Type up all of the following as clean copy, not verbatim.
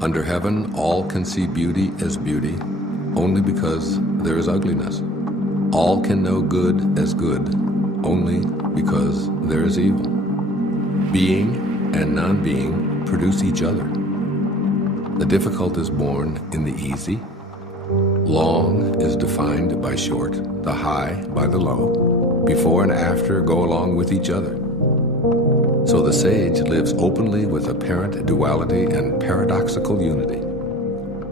Under heaven, all can see beauty as beauty, only because there is ugliness. All can know good as good, only because there is evil. Being and non-being produce each other. The difficult is born in the easy. Long is defined by short, the high by the low. Before and after go along with each other. So the sage lives openly with apparent duality and paradoxical unity.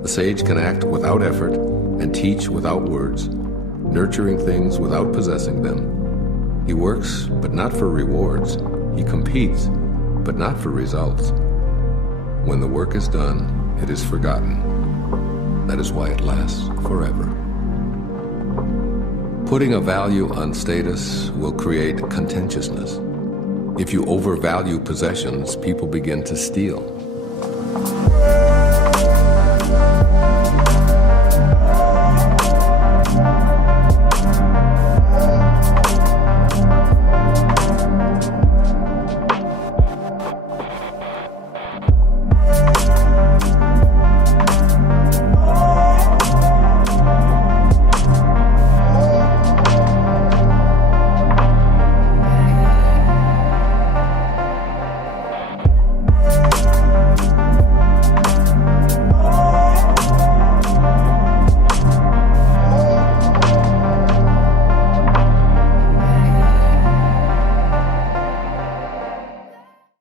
The sage can act without effort and teach without words, nurturing things without possessing them. He works, but not for rewards. He competes, but not for results. When the work is done, it is forgotten. That is why it lasts forever. Putting a value on status will create contentiousness. If you overvalue possessions, people begin to steal.